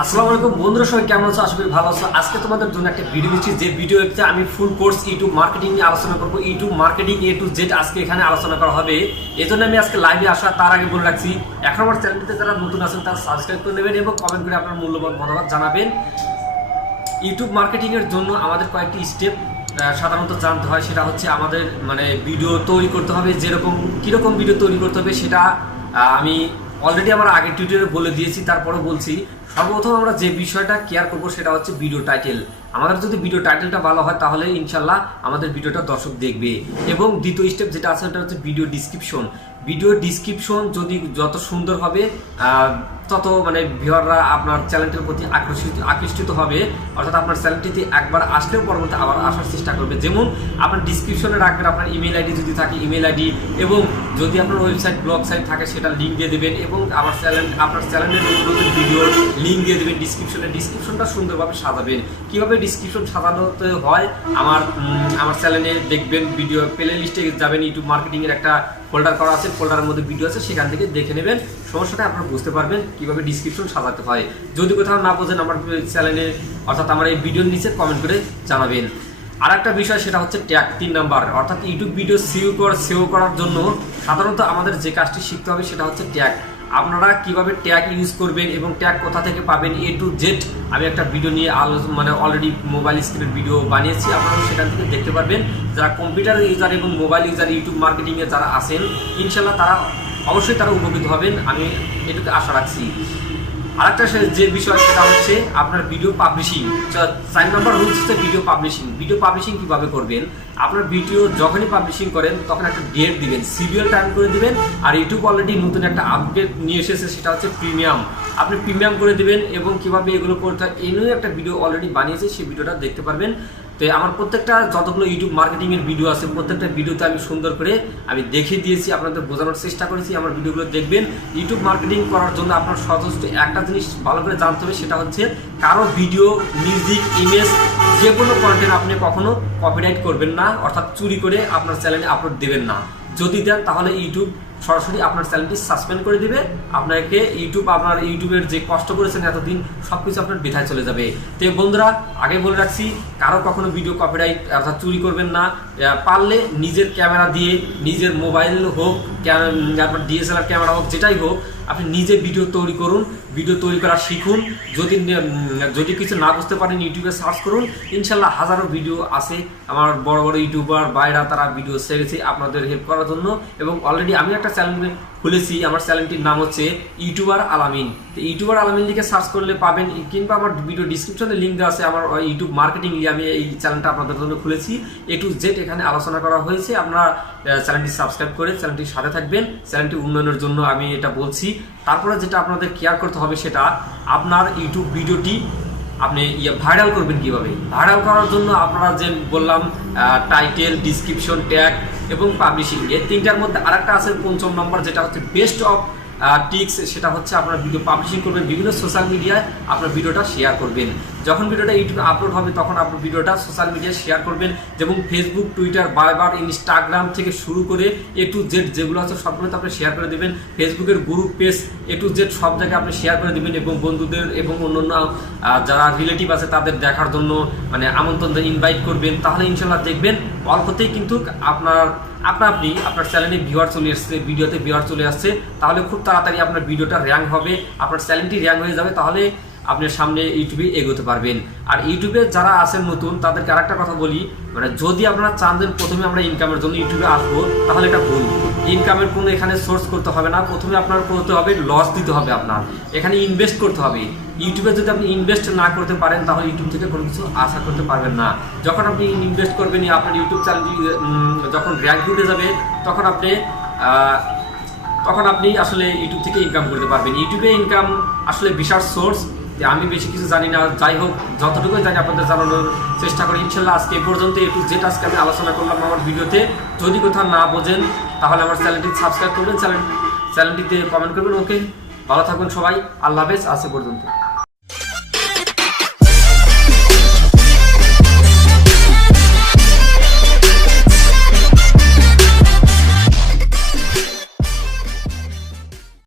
আসসালামু আলাইকুম বন্ধুরা, সবাই কেমন আছো? আশা করি ভালো আছো। আজকে তোমাদের জন্য একটা ভিডিও দিচ্ছি, যে ভিডিওতে আমি ফুল কোর্স ইউটিউব মার্কেটিং নিয়ে আলোচনা করব। YouTube marketing A to Z আজকে এখানে আলোচনা করা হবে। এজন্য আমি আজকে লাইভে আসা, তার আগে বলে রাখছি, এখন আমার চ্যানেলটিতে যারা নতুন আছেন তারা সাবস্ক্রাইব করে নেবেন এবং কমেন্ট করে আপনার মূল্যবান মতামত জানাবেন। ইউটিউব মার্কেটিং এর জন্য আমাদের কয়েকটি স্টেপ সাধারণত জানতে হয়। সেটা হচ্ছে আমাদের ভিডিও তৈরি করতে হবে, কীরকম ভিডিও তৈরি করতে হবে সেটা আমি অলরেডি আমার আগের টিউটোরিয়ালে বলে দিয়েছি, তারপরে বলছি। সর্বপ্রথম আমরা যে বিষয়টা কেয়ার করবো সেটা হচ্ছে ভিডিও টাইটেল। আমাদের যদি ভিডিও টাইটেলটা ভালো হয় তাহলে ইনশাল্লাহ আমাদের ভিডিওটা দর্শক দেখবে। এবং দ্বিতীয় স্টেপ যেটা আছে সেটা হচ্ছে ভিডিও ডিসক্রিপশন। ভিডিও ডিসক্রিপশন যদি যত সুন্দর হবে তত ভিউয়াররা আপনার চ্যানেলটির প্রতি আকৃষ্ট হবে, অর্থাৎ আপনার চ্যানেলটিতে একবার আসলেও পরবর্তী আবার আসার চেষ্টা করবে। যেমন আপনার ডিসক্রিপশনে রাখবেন আপনার ইমেল আইডি, যদি থাকে ইমেল আইডি, এবং যদি আপনার ওয়েবসাইট ব্লগ সাইট থাকে সেটা লিঙ্ক দিয়ে দেবেন, এবং আপনার চ্যানেলের নতুন ভিডিওর লিঙ্ক দিয়ে দেবেন ডিসক্রিপশনটা সুন্দরভাবে সাজাবেন। কীভাবে ডিসক্রিপশন সাজানোতে হয় আমার চ্যানেলে দেখবেন, ভিডিও প্লে লিস্টে যাবেন, ইউটিউব মার্কেটিংয়ের একটা ফোল্ডার করা আছে, ফোল্ডারের মধ্যে ভিডিও আছে, সেখান থেকে দেখে নেবেন। সমস্যাটা আপনারা বুঝতে পারবেন কীভাবে ডিসক্রিপশন সাজাতে হয়। যদি কোথাও না বোঝেন আমার চ্যানেলে অর্থাৎ আমার এই ভিডিওর নিচে কমেন্ট করে জানাবেন। আর একটা বিষয় সেটা হচ্ছে ট্যাগ, 3 নাম্বার, অর্থাৎ ইউটিউব ভিডিও সেও করার জন্য সাধারণত আমাদের যে কাজটি শিখতে হবে সেটা হচ্ছে ট্যাগ। আপনারা কিভাবে ট্যাগ ইউজ করবেন এবং ট্যাগ কোথা থেকে পাবেন A to Z আমি একটা ভিডিও নিয়ে অলরেডি মোবাইল স্ক্রিনের ভিডিও বানিয়েছি, আপনারা সেখান থেকে দেখতে পারবেন। যারা কম্পিউটার ইউজার এবং মোবাইল ইউজার ইউটিউব মার্কেটিংয়ে যারা আছেন ইনশাল্লাহ তারা অবশ্যই উপকৃত হবেন, আমি এটুকু আশা রাখছি। আরেকটা যে বিষয় সেটা হচ্ছে আপনার ভিডিও পাবলিশিং। 4 নম্বর রুলস হচ্ছে ভিডিও পাবলিশিং। ভিডিও পাবলিশিং কীভাবে করবেন? আপনার ভিডিও যখনই পাবলিশিং করেন তখন একটা ডেট দিবেন, সিরিয়াল টাইম করে দিবেন। আর ইউটিউব অলরেডি নতুন একটা আপডেট নিয়ে এসেছে, সেটা হচ্ছে প্রিমিয়াম। আপনি প্রিমিয়াম করে দিবেন এবং কীভাবে এগুলো করতে হয় এই নিয়ে একটা ভিডিও অলরেডি বানিয়েছে, সেই ভিডিওটা দেখতে পারবেন। তো আমার প্রত্যেকটা যতগুলো ইউটিউব মার্কেটিংয়ের ভিডিও আছে প্রত্যেকটা ভিডিওতে আমি সুন্দর করে আমি দেখিয়ে দিয়েছি, আপনাদের বোঝানোর চেষ্টা করেছি। আমার ভিডিওগুলো দেখবেন। ইউটিউব মার্কেটিং করার জন্য আপনার সচেষ্ট একটা জিনিস ভালো করে জানতে হবে, সেটা হচ্ছে কারো ভিডিও, মিউজিক, ইমেজ, যে কোনো কন্টেন্ট আপনি কখনো কপিরাইট করবেন না, অর্থাৎ চুরি করে আপনার চ্যানেলে আপলোড দেবেন না। যদি দেন তাহলে ইউটিউব সরাসরি আপনার চ্যানেলটি সাসপেন্ড করে দিবে। আপনাকে আপনার ইউটিউবের যে কষ্ট করেছেন এতদিন সব কিছু আপনার বৃথায় চলে যাবে। তো বন্ধুরা, আগে বলে রাখছি, কারো কখনো ভিডিও কপিরাইট অর্থাৎ চুরি করবেন না। পারলে নিজের ক্যামেরা দিয়ে, নিজের মোবাইল হোক, আপনার DSLR ক্যামেরা হোক, যেটাই হোক, আপনি নিজে ভিডিও তৈরি করুন, ভিডিও তৈরি করা শিখুন। যদি কিছু না বুঝতে পারেন ইউটিউবে সার্চ করুন, ইনশাল্লাহ হাজারো ভিডিও আছে। আমার বড় বড় ইউটিউবার বাইরা তারা ভিডিও ছেড়েছে আপনাদের হেল্প করার জন্য। এবং অলরেডি আমি একটা চ্যানেল খুলেছি, আমার চ্যানেলটির নাম হচ্ছে ইউটিউবার আলামিন। তো ইউটিউবার আলামিন লিখে সার্চ করলে পাবেন, কিংবা আমার ভিডিও ডিসক্রিপশনে লিঙ্ক দেওয়া আছে আমার ইউটিউব মার্কেটিং নিয়ে আমি এই চ্যানেলটা আপনাদের জন্য খুলেছি। A to Z এখানে আলোচনা করা হয়েছে। আপনারা চ্যানেলটি সাবস্ক্রাইব করে চ্যানেলটির সাথে থাকবেন। চ্যানেলটি উন্নয়নের জন্য আমি এটা বলছি। তারপরে যেটা আপনাদের কেয়ার করতে হবে সেটা আপনার ইউটিউব ভিডিওটি আপনি ভাইরাল করবেন। কীভাবে ভাইরাল করার জন্য আপনারা যে বললাম টাইটেল, ডিসক্রিপশন, ট্যাগ এবং পাবলিশিং, এই 3টার মধ্যে আরেকটা আছে 5ম নম্বর, যেটা হচ্ছে বেস্ট অফ টিক্স। সেটা হচ্ছে আপনার ভিডিও পাবলিশিং করবেন, বিভিন্ন সোশ্যাল মিডিয়ায় আপনার ভিডিওটা শেয়ার করবেন। যখন ভিডিওটা ইউটিউবে আপলোড হবে তখন আপনার ভিডিওটা সোশ্যাল মিডিয়ায় শেয়ার করবেন, যেমন ফেসবুক, টুইটার, বারবার ইনস্টাগ্রাম থেকে শুরু করে A to Z যেগুলো আছে সবগুলোতে আপনি শেয়ার করে দেবেন। ফেসবুকের group page A to Z সব জায়গায় আপনি শেয়ার করে দেবেন, এবং বন্ধুদের এবং অন্যান্য যারা রিলেটিভ আছে তাদের দেখার জন্য আমন্ত্রণ ইনভাইট করবেন। তাহলে ইনশাল্লাহ দেখবেন অল্পতেই কিন্তু আপনার চ্যানেলে ভিউয়ার চলে আসছে, ভিডিওতে ভিউয়ার চলে আসছে। তাহলে খুব তাড়াতাড়ি আপনার ভিডিওটা র্যাঙ্ক হবে, আপনার চ্যানেলটি র্যাঙ্ক হয়ে যাবে। তাহলে আপনি সামনে ইউটিউবে এগোতে পারবেন। আর ইউটিউবে যারা আছেন নতুন তাদেরকে আরেকটা কথা বলি, যদি আপনারা চান যে প্রথমে আমরা ইনকামের জন্য ইউটিউবে আসবো, তাহলে এটা ভুল। ইনকামের কোনো এখানে সোর্স করতে হবে না। প্রথমে আপনার করতে হবে লস দিতে হবে, আপনার এখানে ইনভেস্ট করতে হবে। ইউটিউবে যদি আপনি ইনভেস্ট না করতে পারেন তাহলে ইউটিউব থেকে কোনো কিছু আশা করতে পারবেন না। যখন আপনি ইনভেস্ট করবেন, আপনার ইউটিউব চ্যানেলটি যখন র্যাঙ্ক উঠে যাবে তখন আপনি আসলে ইউটিউব থেকে ইনকাম করতে পারবেন। ইউটিউবে ইনকাম আসলে বিশাল সোর্স। আমি বেশি কিছু জানি না, যাই হোক যতটুকুই জানি আপনাদের জানানোর চেষ্টা করি। ইনশাল্লাহ আজকে এই পর্যন্ত A to Z আজকে আমি আলোচনা করলাম আমার ভিডিওতে। যদি কোথাও না বোঝেন তাহলে আমার চ্যানেলটি সাবস্ক্রাইব করবেন, চ্যানেলটিতে কমেন্ট করবেন। ওকে, ভালো থাকবেন সবাই, আল্লাহ হাফেজ, আজ এ পর্যন্ত।